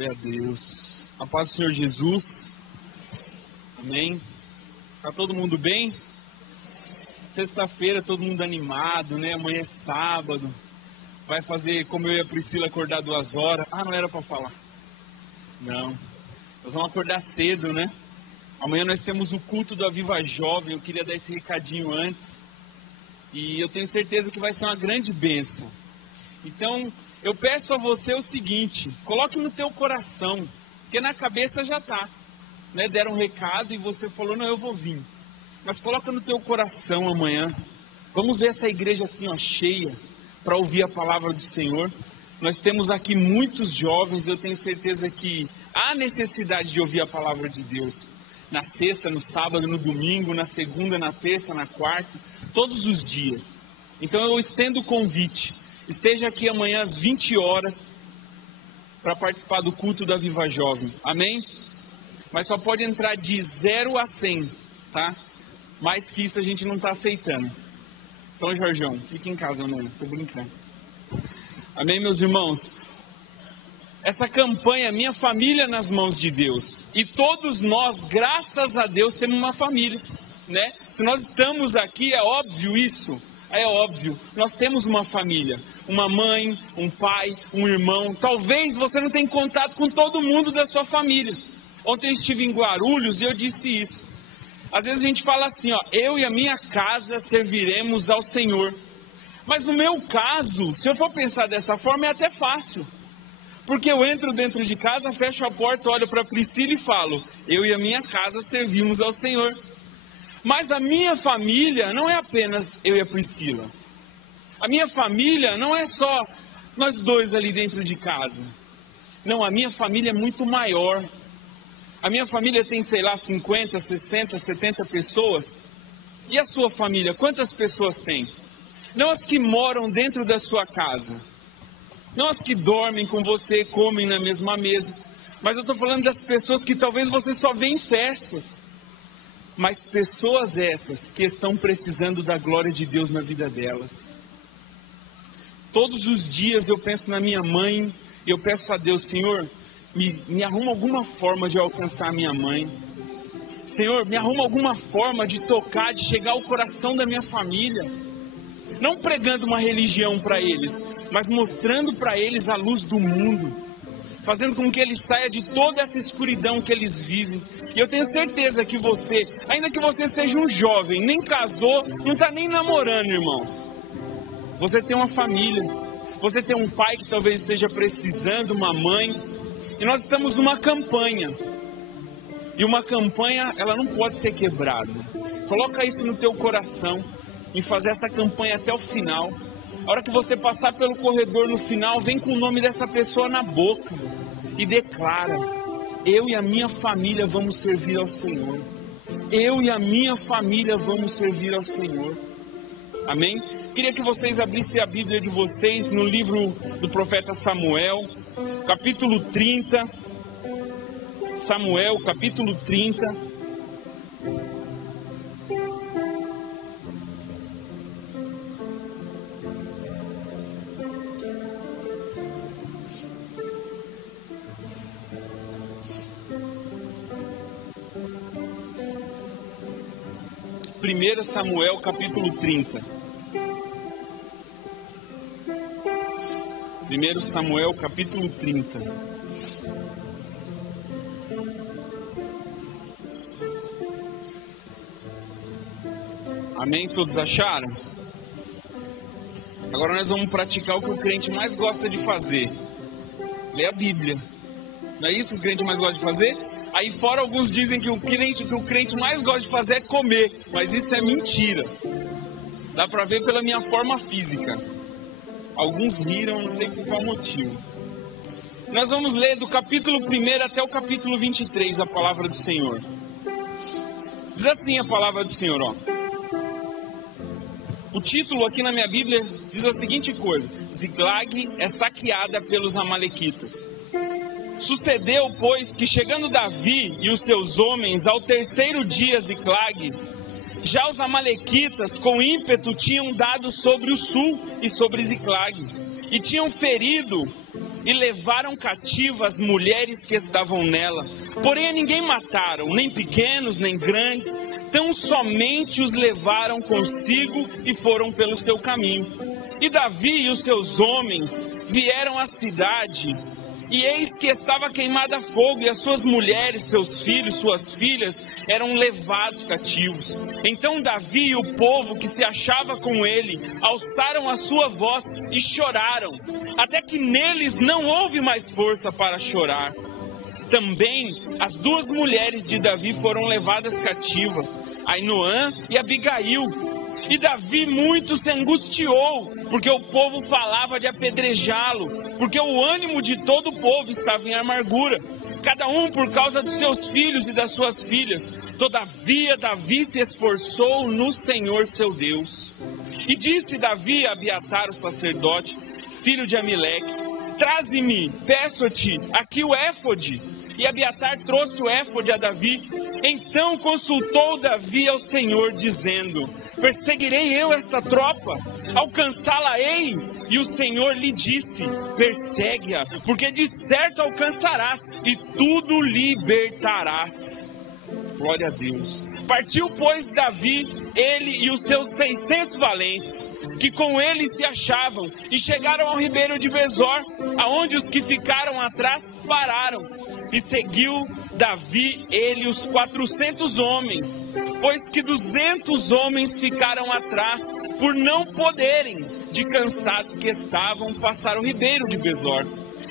Glória a Deus. A paz do Senhor Jesus. Amém. Tá todo mundo bem? Sexta-feira, todo mundo animado, né? Amanhã é sábado. Vai fazer como eu e a Priscila acordar 2 horas. Ah, não era para falar. Não. Nós vamos acordar cedo, né? Amanhã nós temos o culto do Aviva Jovem. Eu queria dar esse recadinho antes. E eu tenho certeza que vai ser uma grande bênção. Então, eu peço a você o seguinte: coloque no teu coração, porque na cabeça já está, né? Deram um recado e você falou, não, eu vou vir. Mas coloca no teu coração amanhã. Vamos ver essa igreja assim, ó, cheia, para ouvir a palavra do Senhor. Nós temos aqui muitos jovens, eu tenho certeza que há necessidade de ouvir a palavra de Deus. Na sexta, no sábado, no domingo, na segunda, na terça, na quarta, todos os dias. Então eu estendo o convite. Esteja aqui amanhã às 20 horas para participar do culto da Aviva Jovem. Amém? Mas só pode entrar de 0 a 100, tá? Mais que isso a gente não está aceitando. Então, Jorjão, fique em casa amanhã. Estou brincando. Amém, meus irmãos? Essa campanha, Minha Família nas Mãos de Deus. E todos nós, graças a Deus, temos uma família, né? Se nós estamos aqui, é óbvio isso. É óbvio, nós temos uma família, uma mãe, um pai, um irmão. Talvez você não tenha contato com todo mundo da sua família. Ontem eu estive em Guarulhos e eu disse isso. Às vezes a gente fala assim, ó, eu e a minha casa serviremos ao Senhor. Mas no meu caso, se eu for pensar dessa forma, é até fácil. Porque eu entro dentro de casa, fecho a porta, olho para a Priscila e falo, eu e a minha casa servimos ao Senhor. Mas a minha família não é apenas eu e a Priscila. A minha família não é só nós dois ali dentro de casa. Não, a minha família é muito maior. A minha família tem, sei lá, 50, 60, 70 pessoas. E a sua família, quantas pessoas tem? Não as que moram dentro da sua casa. Não as que dormem com você, comem na mesma mesa. Mas eu estou falando das pessoas que talvez você só vê em festas. Mas pessoas essas que estão precisando da glória de Deus na vida delas. Todos os dias eu penso na minha mãe e eu peço a Deus, Senhor, me arruma alguma forma de alcançar a minha mãe. Senhor, me arruma alguma forma de tocar, de chegar ao coração da minha família. Não pregando uma religião para eles, mas mostrando para eles a luz do mundo. Fazendo com que eles saiam de toda essa escuridão que eles vivem. E eu tenho certeza que você, ainda que você seja um jovem, nem casou, não está nem namorando, irmãos. Você tem uma família, você tem um pai que talvez esteja precisando, uma mãe. E nós estamos numa campanha. E uma campanha, ela não pode ser quebrada. Coloca isso no teu coração, em fazer essa campanha até o final. A hora que você passar pelo corredor no final, vem com o nome dessa pessoa na boca e declara, eu e a minha família vamos servir ao Senhor. Eu e a minha família vamos servir ao Senhor. Amém? Queria que vocês abrissem a Bíblia de vocês no livro do profeta Samuel, capítulo 30. Samuel, capítulo 30. Primeiro Samuel, capítulo 30. 1 Samuel, capítulo 30. Amém? Todos acharam? Agora nós vamos praticar o que o crente mais gosta de fazer. Ler a Bíblia. Não é isso que o crente mais gosta de fazer? Aí fora alguns dizem que o crente mais gosta de fazer é comer. Mas isso é mentira. Dá para ver pela minha forma física. Alguns riram, não sei por qual motivo. Nós vamos ler do capítulo 1 até o capítulo 23 a palavra do Senhor. Diz assim a palavra do Senhor, ó. O título aqui na minha Bíblia diz a seguinte coisa: Ziklag é saqueada pelos amalequitas. Sucedeu, pois, que chegando Davi e os seus homens ao 3º dia Ziklag, já os amalequitas com ímpeto tinham dado sobre o sul e sobre Ziklag, e tinham ferido e levaram cativas as mulheres que estavam nela. Porém a ninguém mataram, nem pequenos, nem grandes, tão somente os levaram consigo e foram pelo seu caminho. E Davi e os seus homens vieram à cidade, e eis que estava queimada a fogo, e as suas mulheres, seus filhos, suas filhas, eram levados cativos. Então Davi e o povo que se achava com ele, alçaram a sua voz e choraram, até que neles não houve mais força para chorar. Também as duas mulheres de Davi foram levadas cativas, Ainoã e Abigail. E Davi muito se angustiou, porque o povo falava de apedrejá-lo, porque o ânimo de todo o povo estava em amargura, cada um por causa dos seus filhos e das suas filhas. Todavia Davi se esforçou no Senhor seu Deus. E disse Davi a Abiatar, o sacerdote, filho de Amileque: traze-me, peço-te, aqui o éfode. E Abiatar trouxe o éfode a Davi. Então consultou Davi ao Senhor, dizendo: perseguirei eu esta tropa? Alcançá-la-ei? E o Senhor lhe disse: persegue-a, porque de certo alcançarás e tudo libertarás. Glória a Deus. Partiu, pois, Davi, ele e os seus 600 valentes, que com ele se achavam, e chegaram ao ribeiro de Besor, aonde os que ficaram atrás pararam. E seguiu Davi, ele, os 400 homens, pois que 200 homens ficaram atrás, por não poderem, de cansados que estavam, passar o ribeiro de Besor.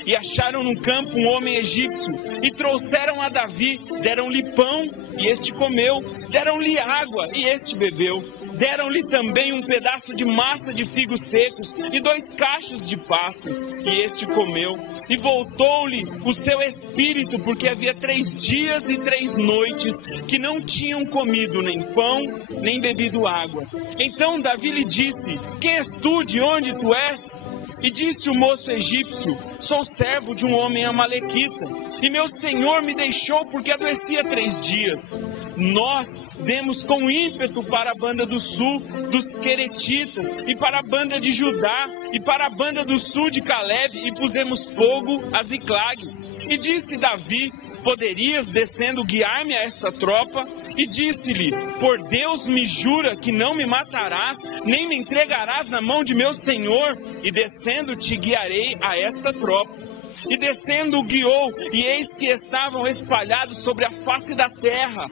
E acharam no campo um homem egípcio, e trouxeram a Davi, deram-lhe pão, e este comeu, deram-lhe água, e este bebeu. Deram-lhe também um pedaço de massa de figos secos e 2 cachos de passas, e este comeu. E voltou-lhe o seu espírito, porque havia 3 dias e 3 noites que não tinham comido nem pão, nem bebido água. Então Davi lhe disse: quem és tu, de onde tu és? E disse o moço egípcio: sou servo de um homem amalequita, e meu senhor me deixou porque adoecia 3 dias. Nós demos com ímpeto para a banda do sul dos Queretitas, e para a banda de Judá, e para a banda do sul de Caleb, e pusemos fogo a Ziclag. E disse Davi: poderias, descendo, guiar-me a esta tropa? E disse-lhe: por Deus me jura que não me matarás, nem me entregarás na mão de meu senhor, e descendo te guiarei a esta tropa. E descendo o guiou, e eis que estavam espalhados sobre a face da terra,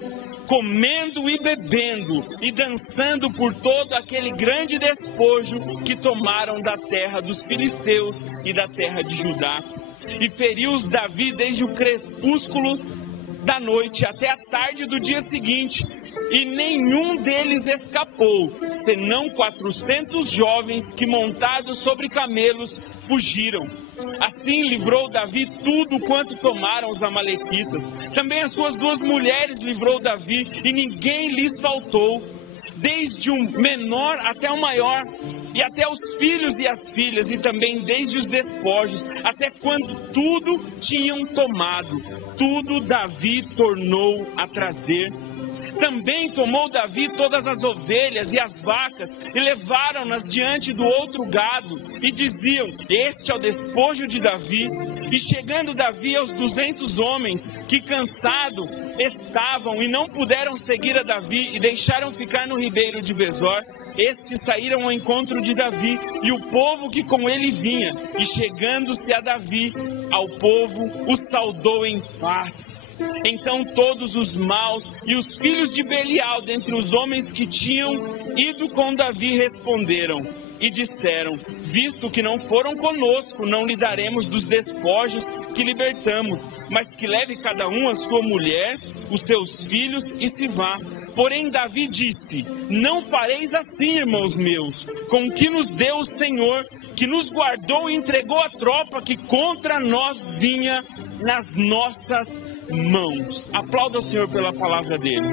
comendo e bebendo, e dançando por todo aquele grande despojo que tomaram da terra dos filisteus e da terra de Judá. E feriu-os Davi desde o crepúsculo da noite até a tarde do dia seguinte, e nenhum deles escapou, senão 400 jovens que, montados sobre camelos, fugiram. Assim livrou Davi tudo quanto tomaram os amalequitas. Também as suas 2 mulheres livrou Davi, e ninguém lhes faltou, desde o menor até o maior, e até os filhos e as filhas, e também desde os despojos, até quando tudo tinham tomado, tudo Davi tornou a trazer. Também tomou Davi todas as ovelhas e as vacas, e levaram-nas diante do outro gado, e diziam: este é o despojo de Davi. E chegando Davi aos 200 homens, que cansado estavam e não puderam seguir a Davi, e deixaram ficar no ribeiro de Besor, estes saíram ao encontro de Davi, e o povo que com ele vinha, e chegando-se a Davi, ao povo, o saudou em paz. Então todos os maus e os filhos de Belial, dentre os homens que tinham ido com Davi, responderam e disseram: visto que não foram conosco, não lhe daremos dos despojos que libertamos, mas que leve cada um a sua mulher, os seus filhos, e se vá. Porém Davi disse: não fareis assim, irmãos meus, com o que nos deu o Senhor, que nos guardou e entregou a tropa que contra nós vinha nas nossas mãos. Aplauda o Senhor pela palavra dele.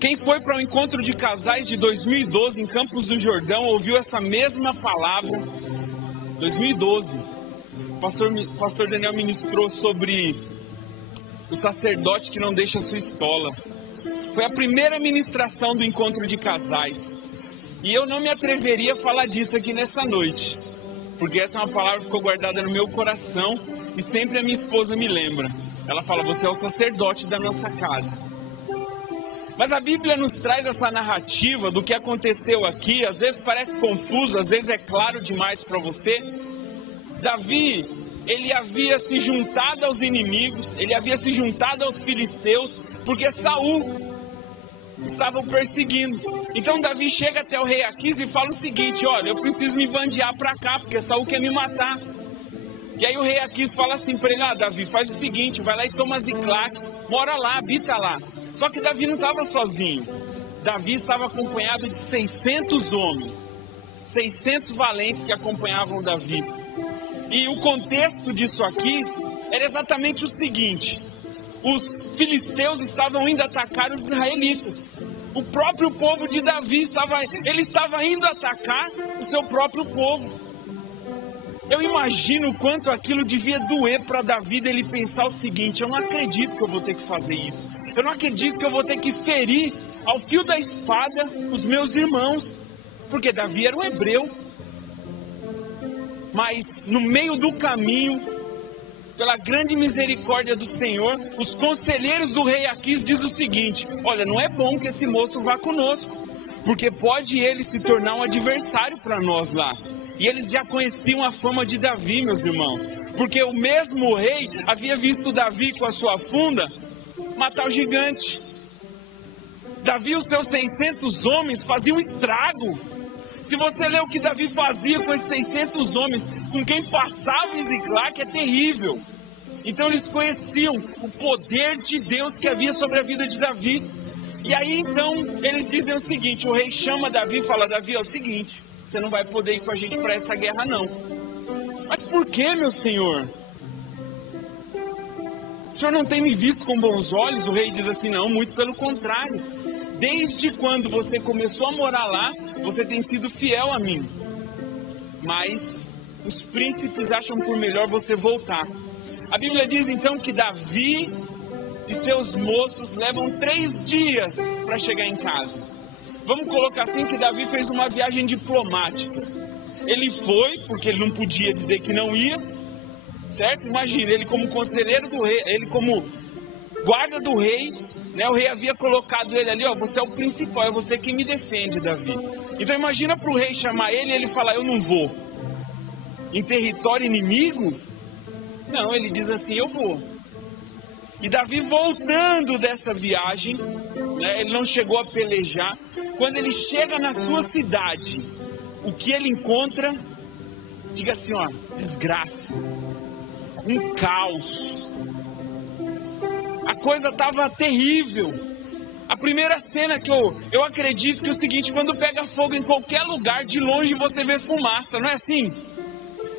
Quem foi para o encontro de casais de 2012 em Campos do Jordão ouviu essa mesma palavra. 2012. O pastor Daniel ministrou sobre o sacerdote que não deixa a sua escola. Foi a primeira ministração do encontro de casais. E eu não me atreveria a falar disso aqui nessa noite, porque essa é uma palavra que ficou guardada no meu coração e sempre a minha esposa me lembra. Ela fala, você é o sacerdote da nossa casa. Mas a Bíblia nos traz essa narrativa do que aconteceu aqui. Às vezes parece confuso, às vezes é claro demais para você. Davi, ele havia se juntado aos inimigos, ele havia se juntado aos filisteus, porque Saul estava o perseguindo. Então Davi chega até o rei Aquis e fala o seguinte, olha, eu preciso me bandear para cá, porque Saul quer me matar. E aí o rei Aquis fala assim para ele, Davi, faz o seguinte, vai lá e toma Ziclague, mora lá, habita lá. Só que Davi não estava sozinho. Davi estava acompanhado de 600 homens, 600 valentes que acompanhavam Davi. E o contexto disso aqui era exatamente o seguinte, os filisteus estavam indo atacar os israelitas. O próprio povo de Davi estava indo atacar o seu próprio povo. Eu imagino o quanto aquilo devia doer para Davi, dele pensar o seguinte, eu não acredito que eu vou ter que fazer isso. Eu não acredito que eu vou ter que ferir ao fio da espada os meus irmãos. Porque Davi era um hebreu. Mas no meio do caminho, pela grande misericórdia do Senhor, os conselheiros do rei Aquis dizem o seguinte, olha, não é bom que esse moço vá conosco, porque pode ele se tornar um adversário para nós lá. E eles já conheciam a fama de Davi, meus irmãos, porque o mesmo rei havia visto Davi com a sua funda matar o gigante. Davi e os seus 600 homens faziam estrago. Se você ler o que Davi fazia com esses 600 homens, com quem passava em Ziclague, é terrível. Então eles conheciam o poder de Deus que havia sobre a vida de Davi. E aí então eles dizem o seguinte, o rei chama Davi e fala, Davi, é o seguinte, você não vai poder ir com a gente para essa guerra não. Mas por que, meu senhor? O senhor não tem me visto com bons olhos? O rei diz assim, não, muito pelo contrário. Desde quando você começou a morar lá, você tem sido fiel a mim. Mas os príncipes acham por melhor você voltar. A Bíblia diz então que Davi e seus moços levam 3 dias para chegar em casa. Vamos colocar assim que Davi fez uma viagem diplomática. Ele foi, porque ele não podia dizer que não ia, certo? Imagina, ele como conselheiro do rei, ele como guarda do rei, né? O rei havia colocado ele ali, ó, você é o principal, é você quem me defende, Davi. Então imagina para o rei chamar ele e ele falar, eu não vou. Em território inimigo? Não, ele diz assim, eu vou. E Davi voltando dessa viagem, né, ele não chegou a pelejar. Quando ele chega na sua cidade, o que ele encontra? Diga assim, ó, desgraça, um caos. A coisa estava terrível. A primeira cena que eu acredito que é o seguinte, quando pega fogo em qualquer lugar, de longe você vê fumaça, não é assim?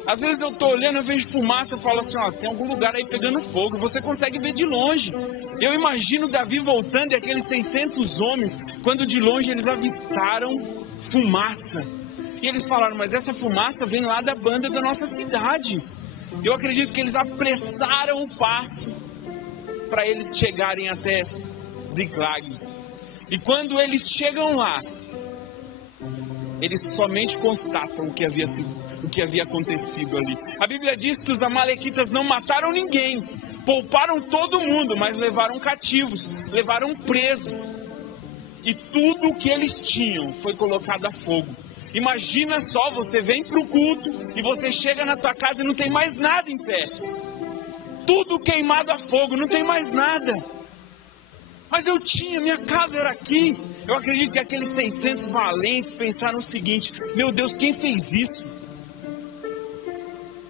Às vezes eu estou olhando, eu vejo fumaça, eu falo assim, ó, tem algum lugar aí pegando fogo, você consegue ver de longe. Eu imagino Davi voltando e aqueles 600 homens, quando de longe eles avistaram fumaça. E eles falaram, mas essa fumaça vem lá da banda da nossa cidade. Eu acredito que eles apressaram o passo para eles chegarem até Ziclague. E quando eles chegam lá, eles somente constatam o que havia acontecido ali. A Bíblia diz que os amalequitas não mataram ninguém, pouparam todo mundo, mas levaram cativos, levaram presos. E tudo o que eles tinham foi colocado a fogo. Imagina só, você vem para o culto e você chega na tua casa e não tem mais nada em pé. Tudo queimado a fogo, não tem mais nada. Mas eu tinha, minha casa era aqui. Eu acredito que aqueles 600 valentes pensaram o seguinte, meu Deus, quem fez isso?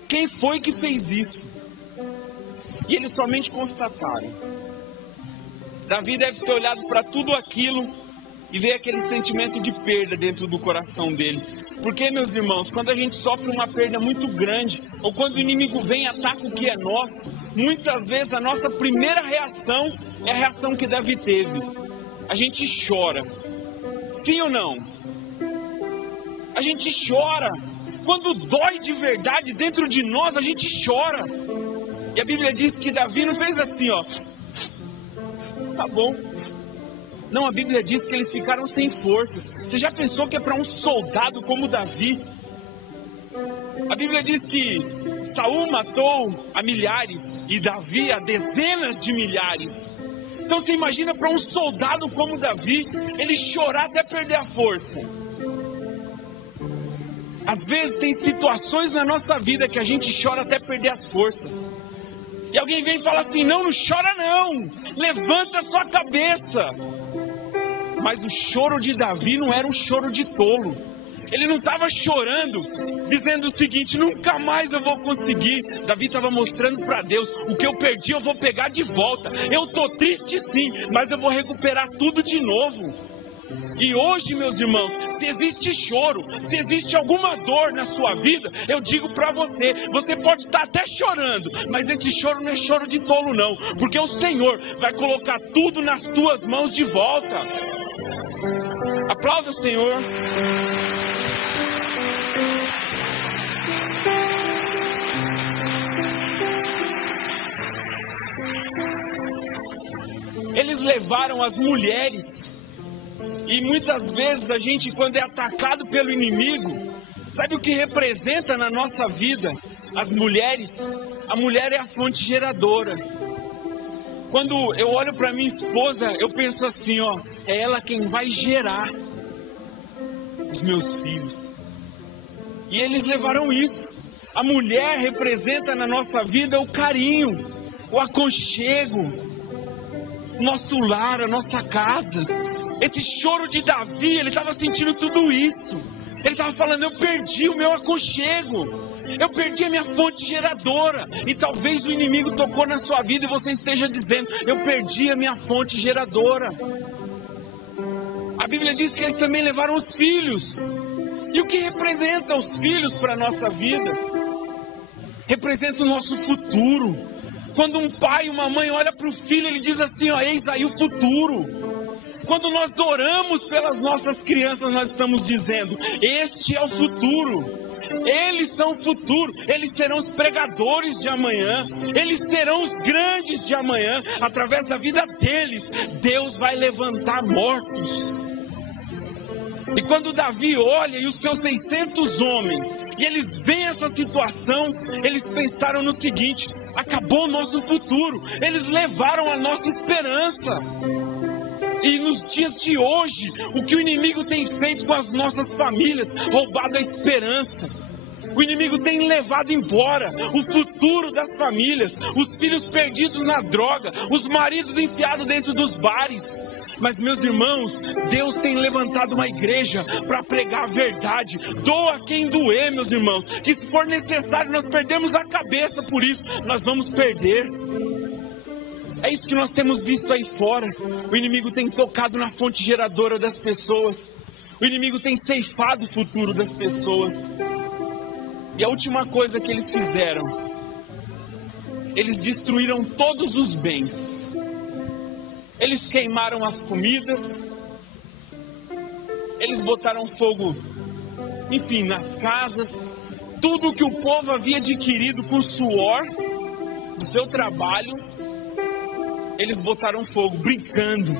Quem foi que fez isso? E eles somente constataram. Davi deve ter olhado para tudo aquilo e veio aquele sentimento de perda dentro do coração dele. Porque, meus irmãos, quando a gente sofre uma perda muito grande, ou quando o inimigo vem e ataca o que é nosso, muitas vezes a nossa primeira reação é a reação que Davi teve. A gente chora. Sim ou não? A gente chora. Quando dói de verdade dentro de nós, a gente chora. E a Bíblia diz que Davi não fez assim, ó. tá bom. Não, a Bíblia diz que eles ficaram sem forças. Você já pensou que é para um soldado como Davi? A Bíblia diz que Saul matou a milhares e Davi a dezenas de milhares. Então você imagina para um soldado como Davi, ele chorar até perder a força. Às vezes tem situações na nossa vida que a gente chora até perder as forças. E alguém vem e fala assim, não chora não, levanta a sua cabeça. Mas o choro de Davi não era um choro de tolo. Ele não estava chorando, dizendo o seguinte, nunca mais eu vou conseguir. Davi estava mostrando para Deus, o que eu perdi eu vou pegar de volta. Eu estou triste sim, mas eu vou recuperar tudo de novo. E hoje, meus irmãos, se existe choro, se existe alguma dor na sua vida, eu digo para você, você pode estar até chorando, mas esse choro não é choro de tolo não, porque o Senhor vai colocar tudo nas tuas mãos de volta. Aplauda o Senhor. Eles levaram as mulheres. E muitas vezes a gente, quando é atacado pelo inimigo, sabe o que representa na nossa vida? As mulheres. A mulher é a fonte geradora. Quando eu olho para minha esposa, eu penso assim, ó, é ela quem vai gerar os meus filhos. E eles levaram isso. A mulher representa na nossa vida o carinho, o aconchego, nosso lar, a nossa casa. Esse choro de Davi, ele estava sentindo tudo isso. Ele estava falando, eu perdi o meu aconchego. Eu perdi a minha fonte geradora. E talvez o inimigo tocou na sua vida e você esteja dizendo, eu perdi a minha fonte geradora. A Bíblia diz que eles também levaram os filhos. E o que representa os filhos para a nossa vida? Representa o nosso futuro. Quando um pai e uma mãe olha para o filho, ele diz assim, ó, eis aí o futuro. Quando nós oramos pelas nossas crianças, nós estamos dizendo, este é o futuro. Eles são o futuro, eles serão os pregadores de amanhã, eles serão os grandes de amanhã. Através da vida deles, Deus vai levantar mortos. E quando Davi olha e os seus 600 homens, e eles veem essa situação, eles pensaram no seguinte, acabou o nosso futuro, eles levaram a nossa esperança. E nos dias de hoje, o que o inimigo tem feito com as nossas famílias, roubado a esperança. O inimigo tem levado embora o futuro das famílias, os filhos perdidos na droga, os maridos enfiados dentro dos bares. Mas meus irmãos, Deus tem levantado uma igreja para pregar a verdade. Doa quem doer, meus irmãos, que se for necessário nós perdemos a cabeça por isso, nós vamos perder. É isso que nós temos visto aí fora. O inimigo tem tocado na fonte geradora das pessoas. O inimigo tem ceifado o futuro das pessoas. E a última coisa que eles fizeram, eles destruíram todos os bens. Eles queimaram as comidas. Eles botaram fogo, enfim, nas casas. Tudo que o povo havia adquirido com o suor do seu trabalho, eles botaram fogo, brincando.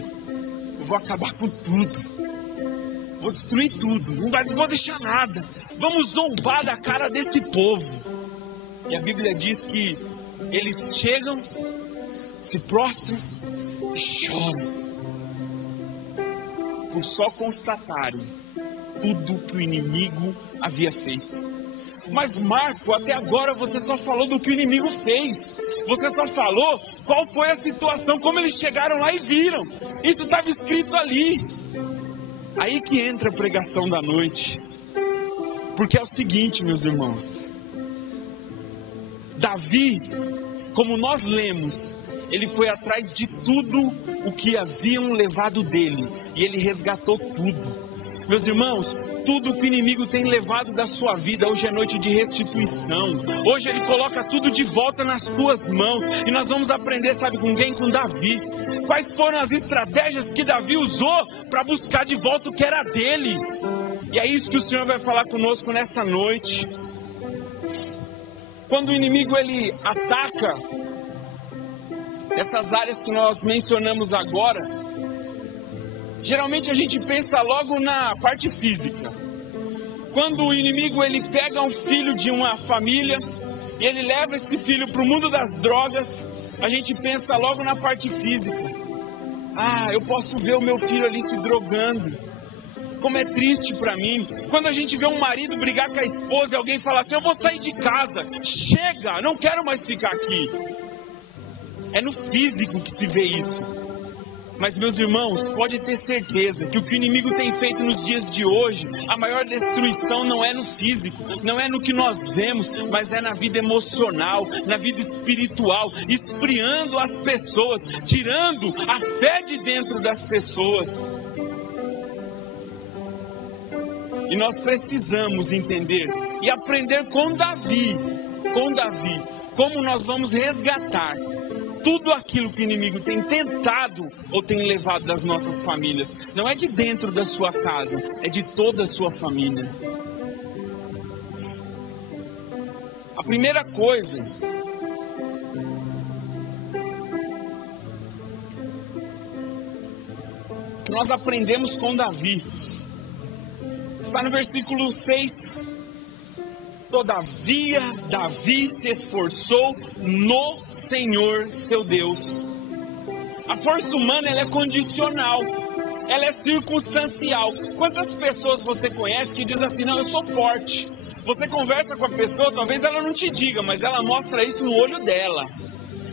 Eu vou acabar com tudo. Vou destruir tudo. Não vou deixar nada. Vamos zombar da cara desse povo. E a Bíblia diz que eles chegam, se prostram e choram. Por só constatarem tudo que o inimigo havia feito. Mas Marco, até agora você só falou do que o inimigo fez. Você só falou qual foi a situação, como eles chegaram lá e viram. Isso estava escrito ali. Aí que entra a pregação da noite. Porque é o seguinte, meus irmãos. Davi, como nós lemos, ele foi atrás de tudo o que haviam levado dele. E ele resgatou tudo. Meus irmãos, tudo que o inimigo tem levado da sua vida, hoje é noite de restituição. Hoje ele coloca tudo de volta nas tuas mãos. E nós vamos aprender, sabe com quem? Com Davi. Quais foram as estratégias que Davi usou para buscar de volta o que era dele? E é isso que o Senhor vai falar conosco nessa noite. Quando o inimigo ele ataca essas áreas que nós mencionamos agora, geralmente a gente pensa logo na parte física. Quando o inimigo ele pega um filho de uma família e ele leva esse filho para o mundo das drogas, a gente pensa logo na parte física. Ah, eu posso ver o meu filho ali se drogando. Como é triste para mim. Quando a gente vê um marido brigar com a esposa e alguém falar assim, eu vou sair de casa, chega, não quero mais ficar aqui. É no físico que se vê isso. Mas, meus irmãos, pode ter certeza que o que o inimigo tem feito nos dias de hoje, a maior destruição não é no físico, não é no que nós vemos, mas é na vida emocional, na vida espiritual, esfriando as pessoas, tirando a fé de dentro das pessoas. E nós precisamos entender e aprender com Davi, como nós vamos resgatar tudo aquilo que o inimigo tem tentado ou tem levado das nossas famílias. Não é de dentro da sua casa, é de toda a sua família. A primeira coisa que nós aprendemos com Davi está no versículo 6. Todavia, Davi se esforçou no Senhor, seu Deus. A força humana, ela é condicional, ela é circunstancial. Quantas pessoas você conhece que diz assim, não, eu sou forte. Você conversa com a pessoa, talvez ela não te diga, mas ela mostra isso no olho dela.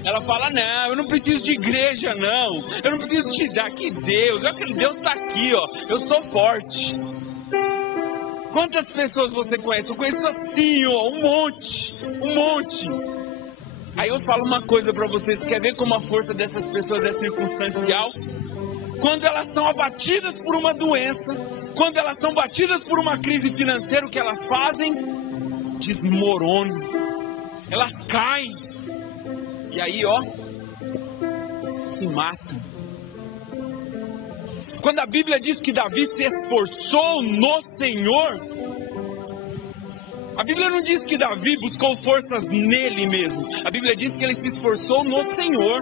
Ela fala, não, eu não preciso de igreja, não. Eu não preciso te dar, que Deus, aquele Deus está aqui, ó. Eu sou forte. Quantas pessoas você conhece? Eu conheço assim, ó, um monte. Aí eu falo uma coisa para vocês, quer ver como a força dessas pessoas é circunstancial? Quando elas são abatidas por uma doença, quando elas são batidas por uma crise financeira, o que elas fazem? Desmoronam. Elas caem. E aí, ó, se matam. Quando a Bíblia diz que Davi se esforçou no Senhor, a Bíblia não diz que Davi buscou forças nele mesmo. A Bíblia diz que ele se esforçou no Senhor.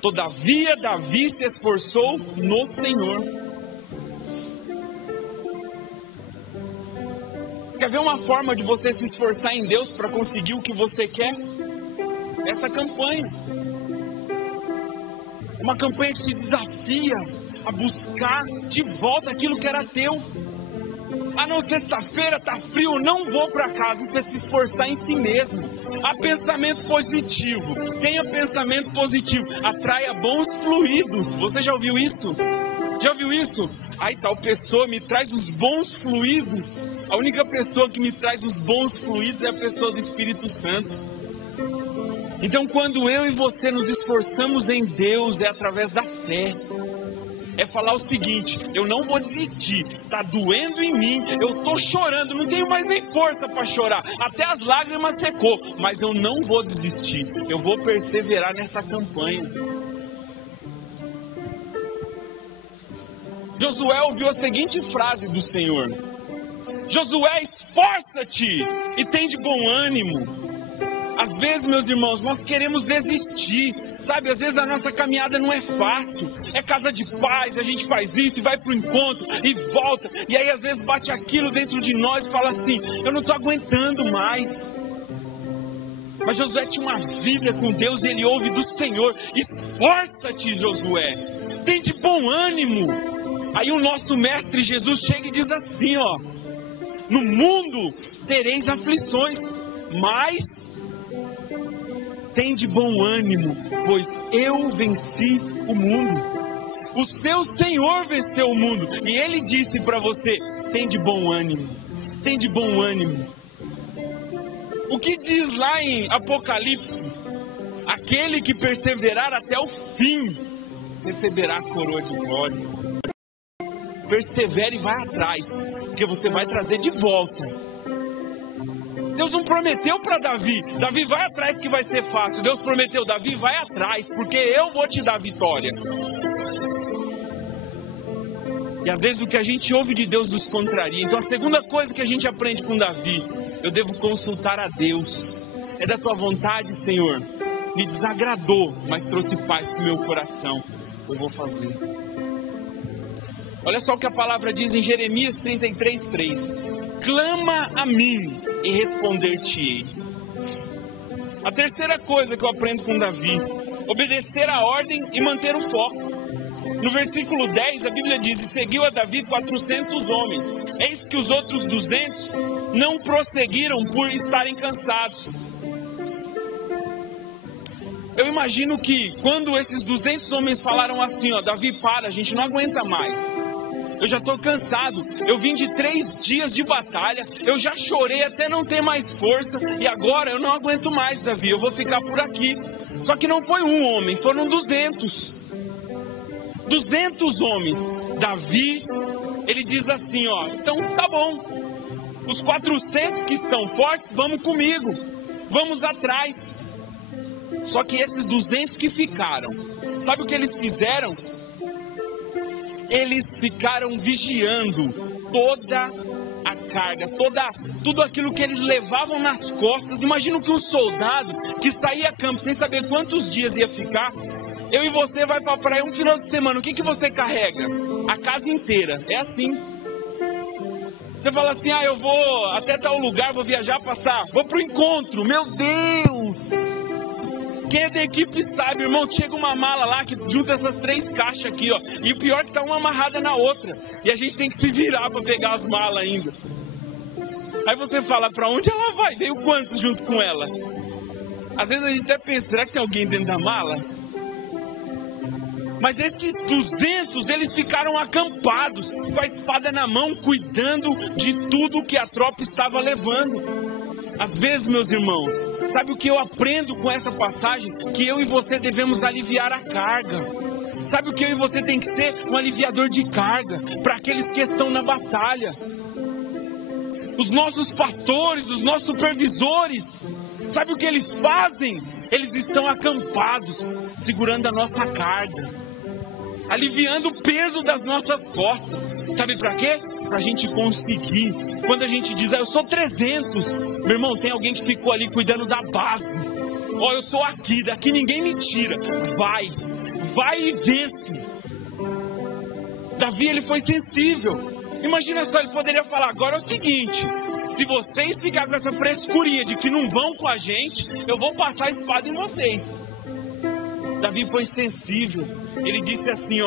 Todavia, Davi se esforçou no Senhor. Quer ver uma forma de você se esforçar em Deus para conseguir o que você quer? Essa campanha. Uma campanha que te desafia a buscar de volta aquilo que era teu. Ah não, sexta-feira tá frio, não vou para casa. Isso é se esforçar em si mesmo. Há pensamento positivo. Tenha pensamento positivo. Atraia bons fluidos. Você já ouviu isso? Já ouviu isso? Aí tal pessoa me traz os bons fluidos. A única pessoa que me traz os bons fluidos é a pessoa do Espírito Santo. Então quando eu e você nos esforçamos em Deus, é através da fé. É falar o seguinte, eu não vou desistir, tá doendo em mim, eu tô chorando, não tenho mais nem força para chorar, até as lágrimas secou, mas eu não vou desistir, eu vou perseverar nessa campanha. Josué ouviu a seguinte frase do Senhor: Josué, esforça-te e tem de bom ânimo. Às vezes, meus irmãos, nós queremos desistir, sabe? Às vezes a nossa caminhada não é fácil, é casa de paz, a gente faz isso e vai para o encontro e volta. E aí às vezes bate aquilo dentro de nós e fala assim, eu não estou aguentando mais. Mas Josué tinha uma vida com Deus e ele ouve do Senhor, esforça-te, Josué, tem de bom ânimo. Aí o nosso mestre Jesus chega e diz assim, ó, no mundo tereis aflições, mas tem de bom ânimo, pois eu venci o mundo. O seu Senhor venceu o mundo. E Ele disse para você, tem de bom ânimo. Tem de bom ânimo. O que diz lá em Apocalipse? Aquele que perseverar até o fim, receberá a coroa de glória. Persevere e vai atrás, porque você vai trazer de volta. Deus não prometeu para Davi, Davi vai atrás que vai ser fácil. Deus prometeu, Davi vai atrás, porque eu vou te dar vitória. E às vezes o que a gente ouve de Deus nos contraria. Então a segunda coisa que a gente aprende com Davi, eu devo consultar a Deus. é da tua vontade, Senhor. Me desagradou, mas trouxe paz para o meu coração. Eu vou fazer. Olha só o que a palavra diz em Jeremias 33:3. Clama a mim e responder-te-ei. A terceira coisa que eu aprendo com Davi: obedecer a ordem e manter o foco. No versículo 10, a Bíblia diz: e seguiu a Davi 400 homens. Eis que os outros 200 não prosseguiram por estarem cansados. Eu imagino que quando esses 200 homens falaram assim, ó, Davi, para, a gente não aguenta mais. Eu já estou cansado, eu vim de 3 dias de batalha, eu já chorei até não ter mais força, e agora eu não aguento mais, Davi, eu vou ficar por aqui. Só que não foi um homem, foram 200. 200 homens. Davi, ele diz assim, ó, então tá bom, os 400 que estão fortes, vamos comigo, vamos atrás. Só que esses 200 que ficaram, sabe o que eles fizeram? Eles ficaram vigiando toda a carga, tudo aquilo que eles levavam nas costas. Imagina que um soldado que saía a campo sem saber quantos dias ia ficar. Eu e você vai para a praia um final de semana, o que você carrega? A casa inteira, é assim. Você fala assim, eu vou até tal lugar, vou viajar, vou pro encontro, meu Deus! Quem é da equipe sabe, irmão, chega uma mala lá que junta essas 3 caixas aqui, ó. E o pior é que tá uma amarrada na outra. E a gente tem que se virar para pegar as malas ainda. Aí você fala, para onde ela vai? Veio quantos junto com ela? Às vezes a gente até pensa, será que tem alguém dentro da mala? Mas esses 200, eles ficaram acampados, com a espada na mão, cuidando de tudo que a tropa estava levando. Às vezes, meus irmãos, sabe o que eu aprendo com essa passagem? Que eu e você devemos aliviar a carga. Sabe o que eu e você tem que ser? Um aliviador de carga para aqueles que estão na batalha. Os nossos pastores, os nossos supervisores, sabe o que eles fazem? Eles estão acampados, segurando a nossa carga, aliviando o peso das nossas costas. Sabe para quê? Para a gente conseguir. Quando a gente diz, eu sou 300, meu irmão, tem alguém que ficou ali cuidando da base. Eu estou aqui, daqui ninguém me tira. Vai e vence. Davi, ele foi sensível. Imagina só, ele poderia falar, agora é o seguinte, se vocês ficarem com essa frescurinha de que não vão com a gente, eu vou passar a espada em vocês. Davi foi sensível. Ele disse assim,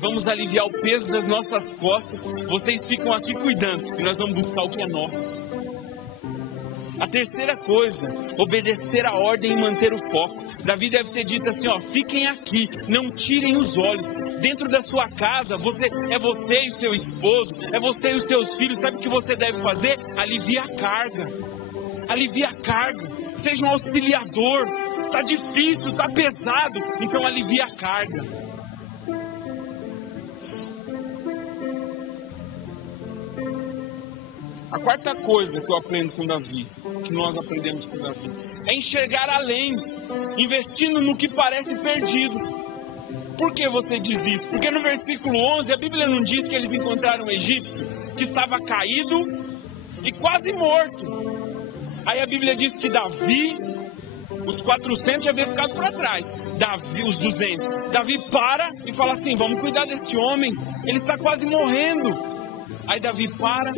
vamos aliviar o peso das nossas costas, vocês ficam aqui cuidando, e nós vamos buscar o que é nosso. A terceira coisa, obedecer a ordem e manter o foco. Davi deve ter dito assim, fiquem aqui, não tirem os olhos. Dentro da sua casa, você e o seu esposo, é você e os seus filhos, sabe o que você deve fazer? Alivia a carga. Alivia a carga. Seja um auxiliador. Tá difícil, tá pesado, então alivia a carga. A quarta coisa que eu aprendo com Davi, que nós aprendemos com Davi, é enxergar além, investindo no que parece perdido. Por que você diz isso? Porque no versículo 11, a Bíblia não diz que eles encontraram um egípcio que estava caído e quase morto. Aí a Bíblia diz que Davi, os 400 já haviam ficado para trás. Davi, os 200. Davi para e fala assim, vamos cuidar desse homem, ele está quase morrendo. Aí Davi para,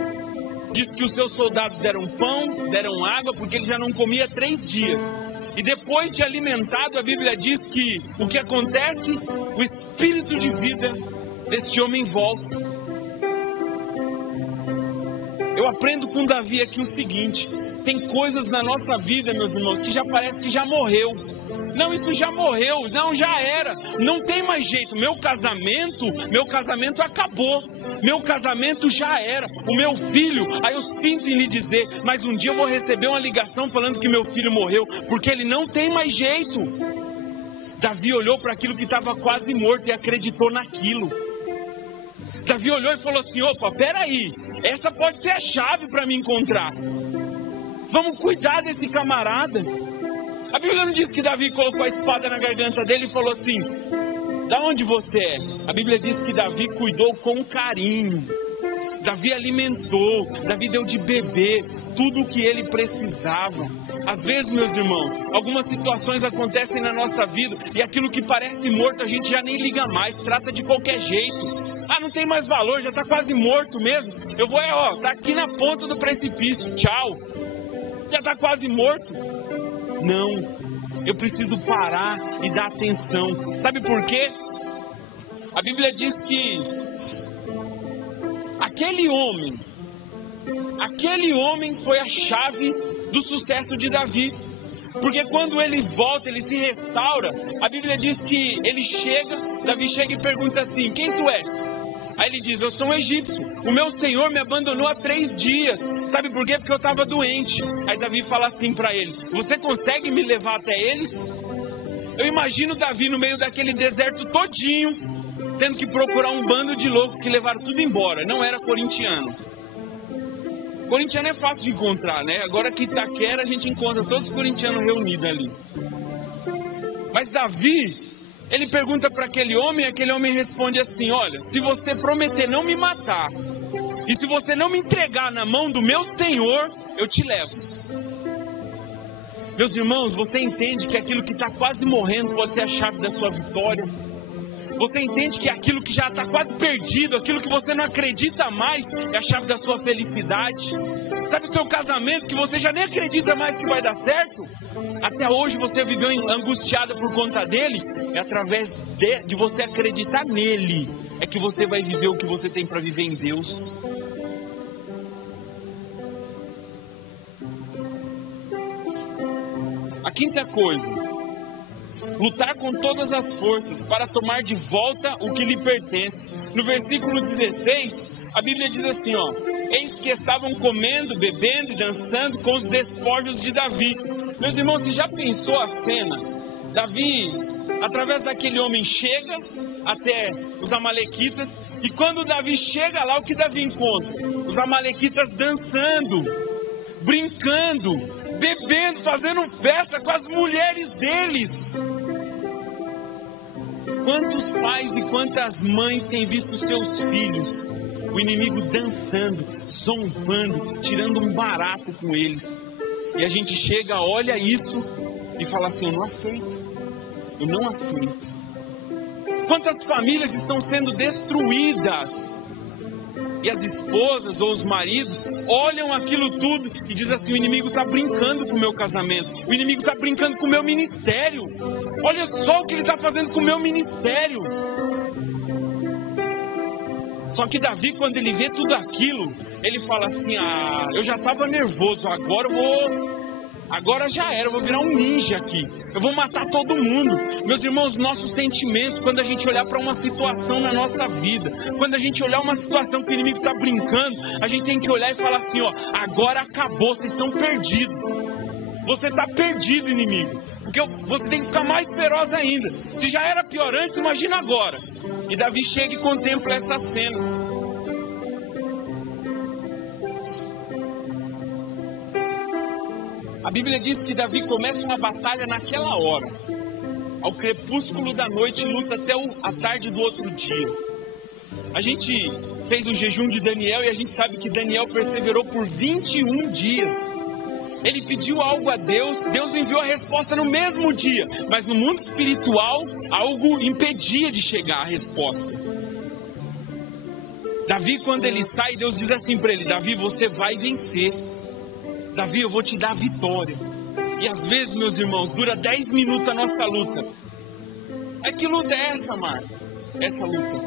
diz que os seus soldados deram pão, deram água, porque ele já não comia 3 dias. E depois de alimentado, a Bíblia diz que o que acontece? O espírito de vida deste homem volta. Eu aprendo com Davi aqui o seguinte, tem coisas na nossa vida, meus irmãos, que já parece que já morreu. Não, isso já morreu, não, já era, não tem mais jeito. Meu casamento acabou, meu casamento já era. O meu filho, aí eu sinto em lhe dizer, mas um dia eu vou receber uma ligação falando que meu filho morreu, porque ele não tem mais jeito. Davi olhou para aquilo que estava quase morto e acreditou naquilo. Davi olhou e falou assim, opa, peraí, essa pode ser a chave para me encontrar. Vamos cuidar desse camarada. A Bíblia não diz que Davi colocou a espada na garganta dele e falou assim, da onde você é? A Bíblia diz que Davi cuidou com carinho. Davi alimentou, Davi deu de beber tudo o que ele precisava. Às vezes, meus irmãos, algumas situações acontecem na nossa vida e aquilo que parece morto a gente já nem liga mais, trata de qualquer jeito. Ah, não tem mais valor, já está quase morto mesmo. Eu vou, tá aqui na ponta do precipício, tchau. Já está quase morto. Não, eu preciso parar e dar atenção. Sabe por quê? A Bíblia diz que aquele homem foi a chave do sucesso de Davi. Porque quando ele volta, ele se restaura, a Bíblia diz que Davi chega e pergunta assim: quem tu és? Aí ele diz: eu sou um egípcio, o meu senhor me abandonou há 3 dias. Sabe por quê? Porque eu estava doente. Aí Davi fala assim para ele: você consegue me levar até eles? Eu imagino Davi no meio daquele deserto todinho, tendo que procurar um bando de loucos que levaram tudo embora. Não era corintiano. Corintiano é fácil de encontrar, né? Agora aqui em Itaquera a gente encontra todos os corintianos reunidos ali. Mas Davi, ele pergunta para aquele homem responde assim: olha, se você prometer não me matar, e se você não me entregar na mão do meu Senhor, eu te levo. Meus irmãos, você entende que aquilo que está quase morrendo pode ser a chave da sua vitória? Você entende que aquilo que já está quase perdido, aquilo que você não acredita mais, é a chave da sua felicidade? Sabe o seu casamento que você já nem acredita mais que vai dar certo? Até hoje você viveu angustiada por conta dele? É através de você acreditar nele, é que você vai viver o que você tem para viver em Deus. A quinta coisa: lutar com todas as forças para tomar de volta o que lhe pertence. No versículo 16, a Bíblia diz assim, eis que estavam comendo, bebendo e dançando com os despojos de Davi. Meus irmãos, você já pensou a cena? Davi, através daquele homem, chega até os amalequitas, e quando Davi chega lá, o que Davi encontra? Os amalequitas dançando, brincando, bebendo, fazendo festa com as mulheres deles. Quantos pais e quantas mães têm visto seus filhos, o inimigo dançando, zombando, tirando um barato com eles? E a gente chega, olha isso e fala assim: eu não aceito, eu não aceito. Quantas famílias estão sendo destruídas? E as esposas ou os maridos olham aquilo tudo e dizem assim: o inimigo está brincando com o meu casamento, o inimigo está brincando com o meu ministério. Olha só o que ele está fazendo com o meu ministério. Só que Davi, quando ele vê tudo aquilo, ele fala assim: eu já estava nervoso, agora já era, eu vou virar um ninja aqui, eu vou matar todo mundo. Meus irmãos, nosso sentimento, quando a gente olhar para uma situação na nossa vida, quando a gente olhar uma situação que o inimigo está brincando, a gente tem que olhar e falar assim: agora acabou, vocês estão perdidos. Você está perdido, inimigo, porque você tem que ficar mais feroz ainda. Se já era pior antes, imagina agora. E Davi chega e contempla essa cena. A Bíblia diz que Davi começa uma batalha naquela hora. Ao crepúsculo da noite, luta até a tarde do outro dia. A gente fez o jejum de Daniel e a gente sabe que Daniel perseverou por 21 dias. Ele pediu algo a Deus, Deus enviou a resposta no mesmo dia. Mas no mundo espiritual, algo impedia de chegar a resposta. Davi, quando ele sai, Deus diz assim para ele: Davi, você vai vencer. Davi, eu vou te dar a vitória. E às vezes, meus irmãos, dura 10 minutos a nossa luta. Que luta é essa, Marco? Essa luta.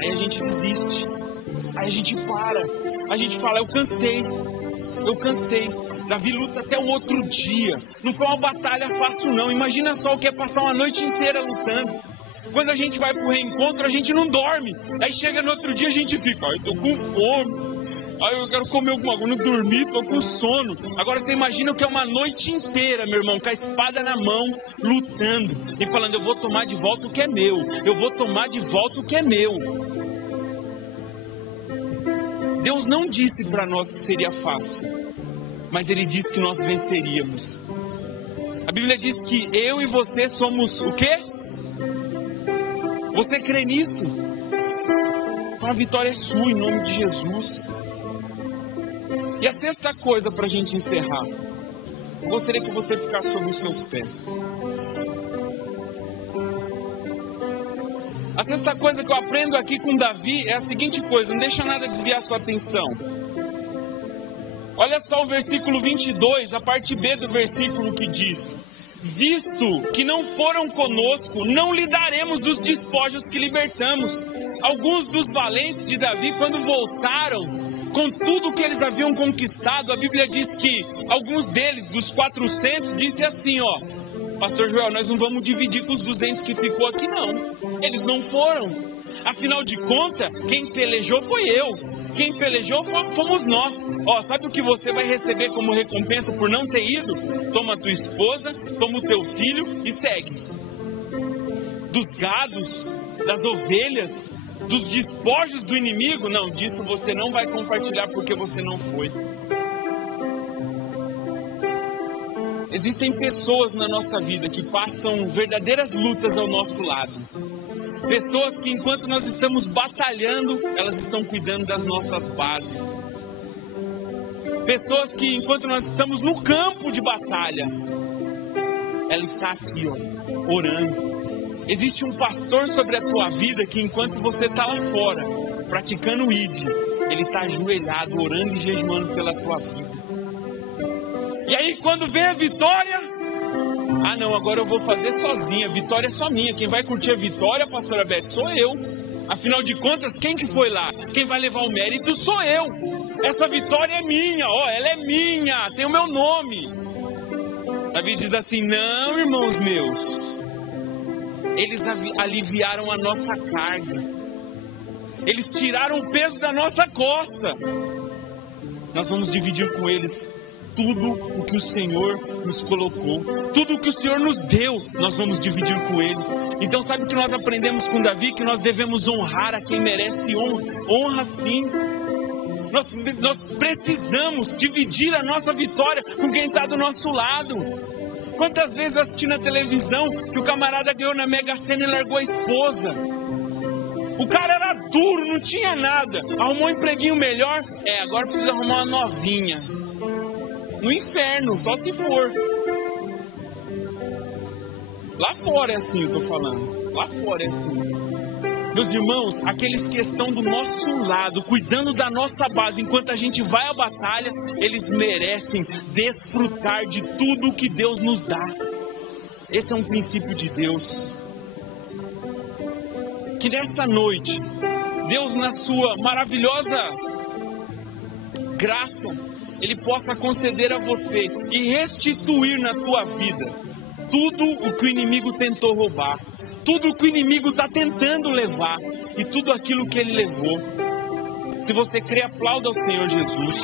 Aí a gente desiste. Aí a gente para. A gente fala: eu cansei. Davi luta até o outro dia. Não foi uma batalha fácil não. Imagina só o que é passar uma noite inteira lutando. Quando a gente vai pro reencontro, a gente não dorme. Aí chega no outro dia, a gente fica: eu tô com fome. Eu quero comer alguma coisa, não dormi, tô com sono. Agora você imagina o que é uma noite inteira, meu irmão, com a espada na mão, lutando e falando: eu vou tomar de volta o que é meu, eu vou tomar de volta o que é meu. Deus não disse para nós que seria fácil, mas Ele disse que nós venceríamos. A Bíblia diz que eu e você somos o quê? Você crê nisso? Então a vitória é sua, em nome de Jesus. E a sexta coisa para a gente encerrar: Eu gostaria que você ficasse sobre os seus pés. A sexta coisa que eu aprendo aqui com Davi é a seguinte coisa, não deixa nada desviar sua atenção. Olha só o versículo 22, a parte B do versículo que diz: visto que não foram conosco, não lhe daremos dos despojos que libertamos. Alguns dos valentes de Davi, quando voltaram com tudo que eles haviam conquistado, a Bíblia diz que alguns deles, dos 400, disse assim, ó: Pastor Joel, nós não vamos dividir com os 200 que ficou aqui não. Eles não foram. Afinal de contas, quem pelejou foi eu. Quem pelejou fomos nós. Ó, sabe o que você vai receber como recompensa por não ter ido? Toma a tua esposa, toma o teu filho e segue. Dos gados, das ovelhas, dos despojos do inimigo, não, disso você não vai compartilhar porque você não foi. Existem pessoas na nossa vida que passam verdadeiras lutas ao nosso lado. Pessoas que enquanto nós estamos batalhando, elas estão cuidando das nossas bases. Pessoas que enquanto nós estamos no campo de batalha, ela está aqui, ó, orando. Existe um pastor sobre a tua vida que enquanto você está lá fora, praticando o ID, ele está ajoelhado, orando e jejuando pela tua vida. E aí quando vem a vitória, ah não, agora eu vou fazer sozinha, a vitória é só minha. Quem vai curtir a vitória, pastora Beth, sou eu. Afinal de contas, quem que foi lá? Quem vai levar o mérito sou eu. Essa vitória é minha, ó, ela é minha, tem o meu nome. Davi diz assim, não, irmãos meus, eles aliviaram a nossa carga. Eles tiraram o peso da nossa costa. Nós vamos dividir com eles tudo o que o Senhor nos colocou, tudo o que o Senhor nos deu, nós vamos dividir com eles. Então sabe o que nós aprendemos com Davi? Que nós devemos honrar a quem merece honra. Honra sim. Nós precisamos dividir a nossa vitória com quem está do nosso lado. Quantas vezes eu assisti na televisão que o camarada ganhou na Mega Sena e largou a esposa? O cara era duro, não tinha nada, arrumou um empreguinho melhor, agora precisa arrumar uma novinha. No inferno, só se for. Lá fora é assim, eu tô falando. Lá fora é assim. Meus irmãos, aqueles que estão do nosso lado, cuidando da nossa base, enquanto a gente vai à batalha, eles merecem desfrutar de tudo que Deus nos dá. Esse é um princípio de Deus. Que nessa noite, Deus na sua maravilhosa graça, Ele possa conceder a você e restituir na tua vida tudo o que o inimigo tentou roubar, tudo o que o inimigo está tentando levar e tudo aquilo que ele levou. Se você crê, aplauda ao Senhor Jesus.